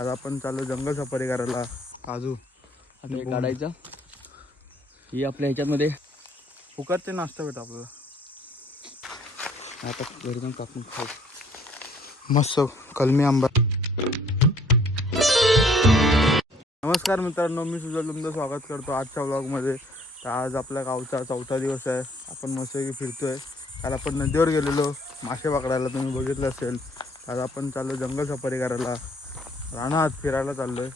आज आपण चालू जंगल सफारी करायला. काजू आणि काढायचं ही आपल्या ह्याच्यामध्ये फुकटचे नाश्ता भेट आपल्याला. आता घरी जाऊन कापून खाऊ. मस्त कलमी आंबा. नमस्कार मित्रांनो, मी सुजल तुमचं स्वागत करतो आजच्या व्लॉगमध्ये. तर आज आपल्या गावचा चौथा दिवस आहे. आपण मस्तपैकी फिरतोय. काल आपण नदीवर गेलेलो मासे पकडायला, तुम्ही बघितलं असेल. आज आपण चाललो जंगल सफारी करायला, रानात फिरायला चाललो आहे.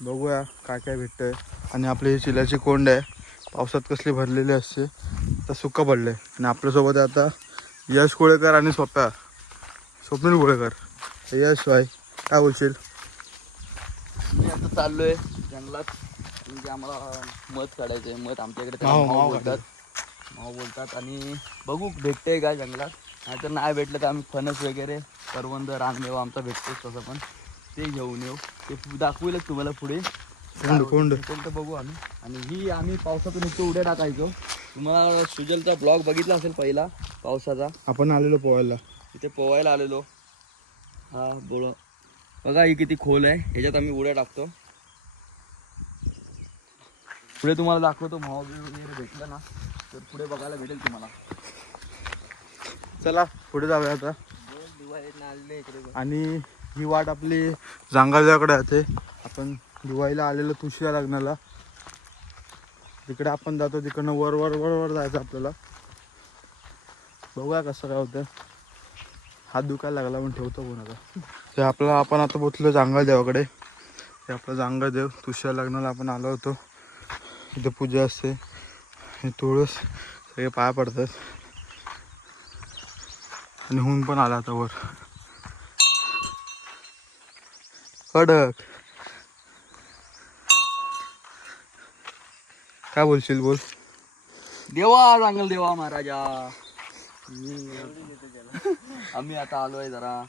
बघूया काय काय भेटतंय. आणि आपली ही चिल्याची कोंड आहे, पावसात कसली भरलेली असते, तर सुक्का पडलं आहे. आणि आपल्यासोबत आहे आता यश कोळेकर आणि स्वप्नील कोळेकर. यश भाई काय बोलशील? मी आता चाललोय जंगलात, म्हणजे आम्हाला मध काढायचं आहे. मध आमच्याकडे त्याला माव बोलतात. आणि बघू भेटतंय का जंगलात, नाहीतर नाही भेटलं तर आम्ही फणस वगैरे करवंद रानमेवा आमचा भेटतोच तसं, पण ते घेऊन येऊ. ते दाखवेलच तुम्हाला पुढे कोंड तर बघू आम्ही. आणि ही आम्ही पावसातून इथे उड्या टाकायचो. तुम्हाला सुजलचा ब्लॉग बघितला असेल पहिला पावसाचा. आपण आलेलो पोहायला, इथे पोहायला आलेलो. हा बोल बघा, ही किती खोल आहे. ह्याच्यात आम्ही उड्या टाकतो. पुढे तुम्हाला दाखवतो. मावा वगैरे भेटलं ना तर पुढे बघायला भेटेल तुम्हाला. चला पुढे जाऊया आता. आणि ही वाट आपली जांगाजाकडे आहे. आपण दिवाळीला आलेलो तुळशीच्या लग्नाला, तिकडे आपण जातो. तिकडनं वर वर वर वर जायचं आपल्याला. बघूया कसं काय होतं. हात दुखायला लागला पण ठेवतो कोणाचा. ते आपला आपण आता पोचलो जांगा देवाकडे. हे आपलं जांगा देव. तुळशीच्या लग्नाला आपण आलो होतो. इथे पूजा असते. हे तुळस सगळे पाया पडतात. आणि ऊन पण आला आता वर कडक. काय बोलशील? बोल. देवा सांगल देवा महाराजा. आम्ही आता आलोय जरा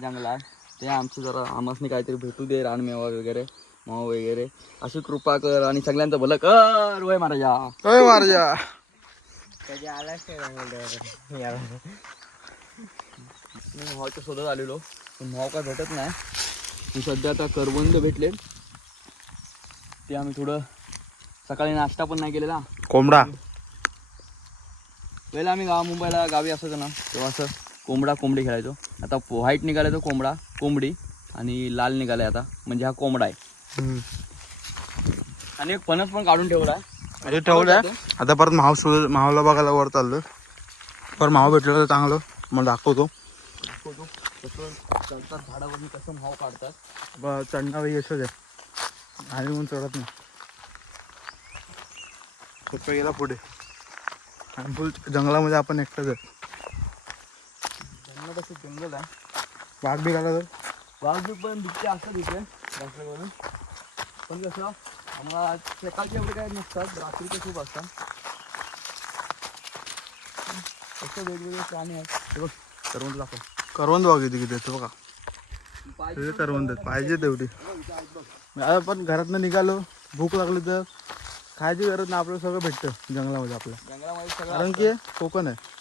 जंगलात. ते आमचं जरा आम्हासनी काहीतरी भेटू दे, रानमेवा वगैरे मावा वगैरे. अशी कृपा कर आणि सगळ्यांचं भलं कर. वय महाराजा, ओय महाराजा. मी भावाच्या शोधात आलेलो, पण भाव काय भेटत नाही. पण सध्या आता करवंद भेटले. ते आम्ही थोडं सकाळी नाश्ता पण नाही केलेला. कोंबडा. पहिला आम्ही मुंबईला गावी असायचो ना, तेव्हा असं कोंबडी खेळायचो. आता व्हाईट निघालाय तो कोंबडी, आणि लाल निघालाय आता, म्हणजे हा कोंबडा आहे. आणि एक फणस पण काढून ठेवलाय. अरे ठेवलंय. आता परत मावला बघायला वर चाललोय. परत माव भेटलं तर चांगलं, मग दाखवतो. कसं चढतात झाडावरून, कसं माव काढतात. चढणार यशच आहे, आणि म्हणून चढत नाही. सोप्या गेला पुढे. आणि फुल जंगलामध्ये आपण एकटाच आहे. जंगल आहे. वाघ बी घाला तर वाघ पण दिसते असं दिसते जास्त करून. पण कसं आम्हाला सकाळचे एवढे काय नसतात, रात्रीचे खूप असतात. कसं वेगवेगळे प्राणी आहेत. बघ करवंद दाखव. करवंद बघ किती येतो बघा. तुझे करवंद पाहिजे तेवढी. आता पण घरातनं निघालो, भूक लागली तर खायची गरज नाही, आपल्याला सगळं भेटतं जंगलामध्ये आपल्या. जंगलामध्ये सगळं, कारण की कोकण आहे.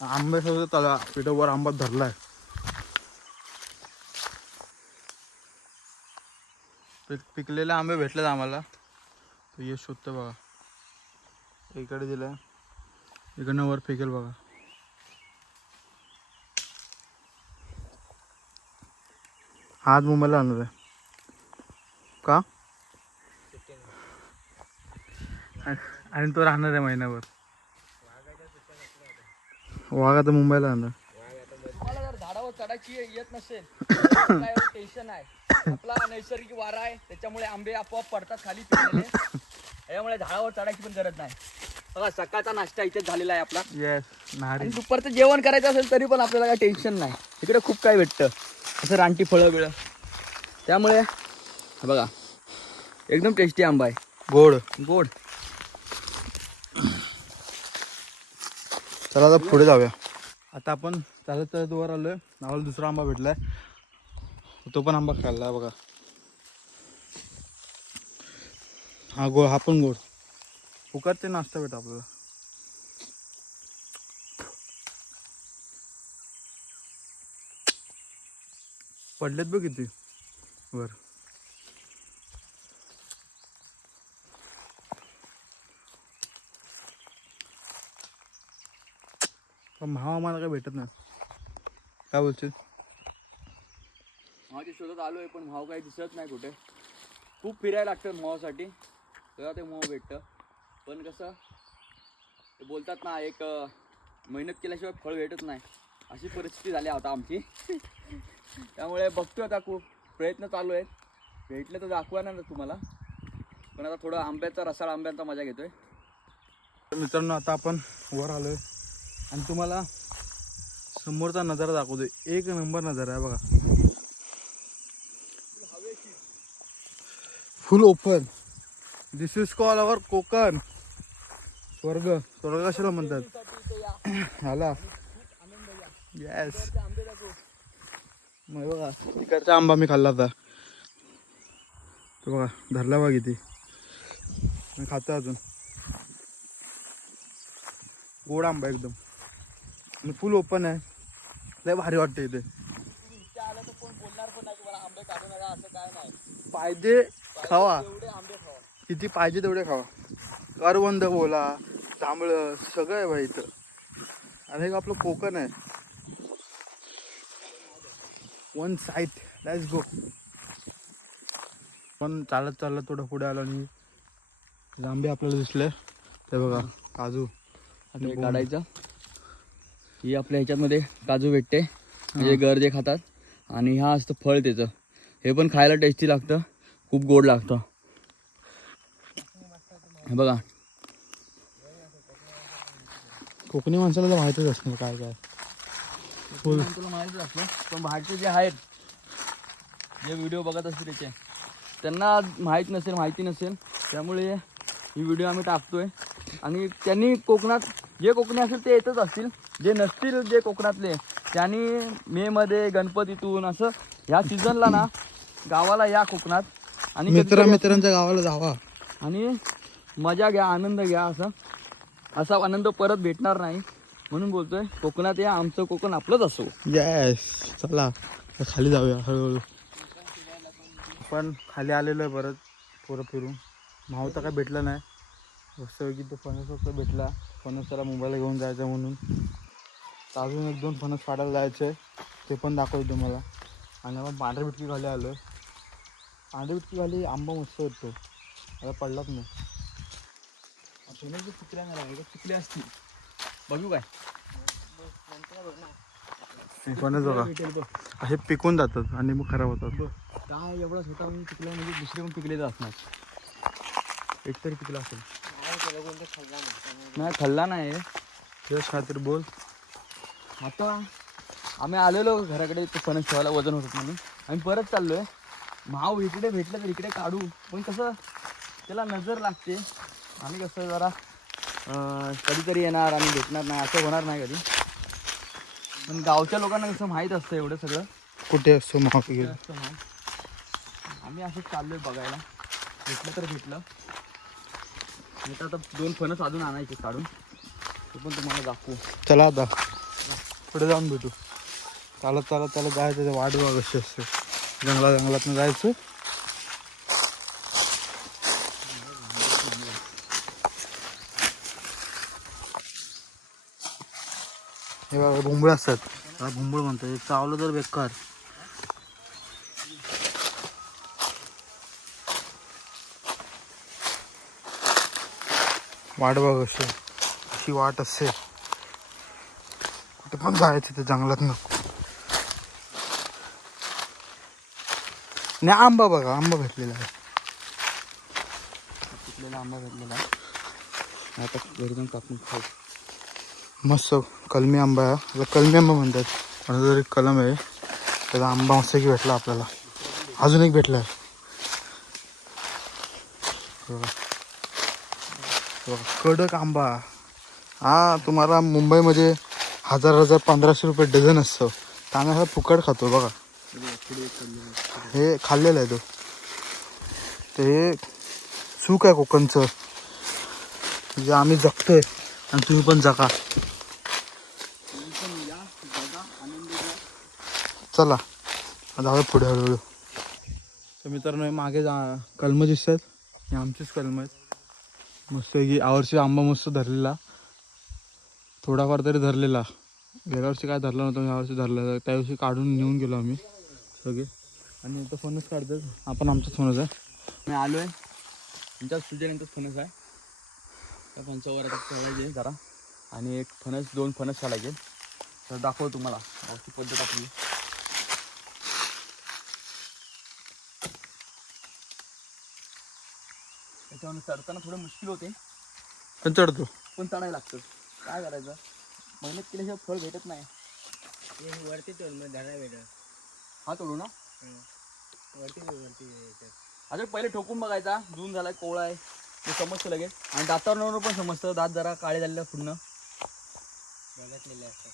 आंबे सगळं तला पिठावर आंबा धरलाय. पिकलेले आंबे भेटलेत आम्हाला. तर यश शोधतं बघा. इकडे दिलाय, इकडनं वर फेकेल बघा. आज मुंबईला आणणार आहे का? आणि तो राहणार आहे महिन्याभर. वाघ आता मुंबईला आणणार. तुम्हाला जर झाडावर चढायची येत नसेल काय टेन्शन आहे. आपला नैसर्गिक वारा आहे, त्याच्यामुळे आंबे आपोआप पडतात खाली पिकलेले. त्यामुळे झाडावर चढायची पण गरज नाही. बघा सकाळचा नाश्ता इथेच झालेला आहे आपला. येस नारी. आणि दुपारचं जेवण करायचं असेल तरी पण आपल्याला काय टेन्शन नाही. इकडे खूप काय भेटतं, असं रानटी फळं बिळं. त्यामुळे बघा एकदम टेस्टी आंबा आहे, गोड गोड. चला आता पुढे जाऊया. आता आपण चालत चालत वर आलोय. नावाला दुसरा आंबा भेटलाय, तो पण आंबा खाल्ला बघा. हा गोड, हा पण गोड. फुकट ते नाश्ता भेट आपल्याला. पडलेत बघ किती वर. पण महाव आम्हाला काही भेटत नाही. काय बोलशील? महाची शोधात आलोय पण भाव काही दिसत नाही कुठे. खूप फिरायला लागतं भावासाठी तेव्हा ते भाव भेटतं. पण कसं ते बोलतात ना, एक मेहनत केल्याशिवाय फळ भेटत नाही, अशी परिस्थिती झाली आता आमची. त्यामुळे बघतोय आता, खूप प्रयत्न चालू आहेत. भेटलं तर दाखवणार ना तुम्हाला. पण आता थोडं आंब्याचा रसाळ आंब्यांचा मजा घेतोय. मित्रांनो आता आपण वर आलोय आणि तुम्हाला समोरचा नजारा दाखवतोय. एक नंबर नजारा आहे बघा. फुल open. This is call our Konkan. स्वर्ग. स्वर्ग कशाला म्हणतात हाला. येस. मग बघा तिकडचा आंबा मी खाल्ला होता तो बघा, धरला बघा किती. मी खातो अजून. गोड आंबा एकदम आणि फुल ओपन आहे. लय भारी वाटतं इथे. पाहिजे खावा, किती पाहिजे तेवढे खावा. करवंद बोला, जांभळं सगळं आहे भाई इथं. आणि हे आपलं कोकण आहे. One side. Let's go. पण चालत चालत थोडं पुढे आलो आणि जांभे आपल्याला दिसले. ते बघा काजू आणि काढायचं. ही आपल्या ह्याच्यामध्ये काजू भेटते, म्हणजे गरजे खातात. आणि हा असतं फळ त्याचं. हे पण खायला टेस्टी लागतं, खूप गोड लागतं. हे बघा, कोकणी माणसाला तर माहितच असणार काय काय. तुला माहितीच असतं. पण बाहेरचे जे आहेत, जे व्हिडिओ बघत असतील त्याचे, त्यांना माहिती नसेल. त्यामुळे ही व्हिडिओ आम्ही टाकतोय. आणि त्यांनी कोकणात, जे कोकणी असेल ते येतच असतील. जे नसतील, जे कोकणातले, त्यांनी मेमध्ये गणपतीतून असं ह्या सीझनला ना गावाला या कोकणात. आणि मित्रांच्या गावाला जावा आणि मजा घ्या, आनंद घ्या. असा आनंद परत भेटणार नाही. म्हणून बोलतोय, कोकणात या, आमचं कोकण आपलंच असो. येस. चला खाली जाऊया हळूहळू. पण खाली आलेलो आहे परत पुरं फिरून. भाव तर काय भेटला नाही. मस्तपैकी तो फणस फक्त भेटला. फणस त्याला मुंबईला घेऊन जायचं म्हणून. अजून एक दोन फणस काढायला जायचं आहे, ते पण दाखवतो तुम्हाला. आणि आपण पांढऱ्या बिटकी खाली आलो आहे. पांढऱ्या बिटकी खाली आंबा मस्त होतो. आता पडलाच नाही. चुकले असतील, बघू काय. फणस बघा असे पिकून जातात आणि मग खराब होतात. काय एवढा छोटा म्हणजे पिकला, म्हणजे दुसरे पण पिकलेले असणार. एकतरी पिकला असेल. नाही खाल्ला नाही. तेच खातिर बोल. आता आम्ही आलेलो घराकडे, ते फणस ठेवायला वजन होत म्हणून आम्ही परत चाललोय. भाव इकडे भेटलं तर इकडे काढू, पण कसं त्याला नजर लागते. आणि कसं जरा कधीतरी येणार आणि भेटणार नाही, असं होणार नाही कधी. पण गावच्या लोकांना कसं माहीत असतं एवढं सगळं. कुठे असतो महाग असतं माहीत. आम्ही असंच चाललोय बघायला. भेटलं तर भेटलं. नाही तर आता दोन फणस अजून आणायचे काढून, ते पण तुम्हाला दाखवू. चला आता पुढे जाऊन भेटू. चालत चालत त्याला जायचं. वाट बघा कशी असते. जंगलातनं जायचं. हे बघा भुंबळ असतात. भुंबळ म्हणतात. एक चावलं तर बेकार. वाट बघा कशी. अशी वाट असते. कुठे पण जायचं ते जंगलात नको. नाही आंबा बघा, आंबा भेटलेला आहे. पिकलेला आंबा भेटलेला आहे. आता घरी जाऊन कापून खाऊ. मस्त कलमी आंबा आहे. त्याला कलमी आंबा म्हणतात. माझा जरी कलम आहे त्याचा आंबा मस्त की भेटला आपल्याला. अजून एक भेटला आहे. कडक आंबा. हा तुम्हाला मुंबईमध्ये 1000-1500 रुपये डझन असतं. त्यामुळे हा फुकट खातो बघा. हे खाल्लेलं आहे तो. ते सुख आहे कोकणचं, म्हणजे आम्ही जगतोय आणि तुम्ही पण जगा. चला जाऊया पुढे हळूहळू. तर मित्रांनो मागे कलमं दिसतात, हे आमचीच कलमं आहेत. मस्त की यावर्षी आंबा मस्त धरलेला, थोडाफार तरी धरलेला. गेल्या वर्षी काय धरला नव्हता, यावर्षी धरला. त्या दिवशी काढून नेऊन गेलो आम्ही सगळे. आणि इथं फणस काढतात, आपण आमचाच फणस आहे. मी आलो आहे तुमच्या सुजयनंतर फणस आहे, त्या फणसावर आता चढायचे जरा, आणि एक फणस 2 फणस काढायचे. तर दाखव तुम्हाला अशी पद्धत आपली. त्याच्यावर चढताना थोडं मुश्किल होते, पण चढतो. पण चढायला लागतं. काय करायचं, मेहनत केल्याशिवाय फळ भेटत नाही. वरती धरा भेटत. हा तोडू ना वरती अजून पहिले ठोकून बघायचा, जून झालाय, कोवळा आहे ते समजतं लगेच. आणि दातावर पण समजतं, दात जरा काळे झालेलं पूर्ण बघितलेले असतात.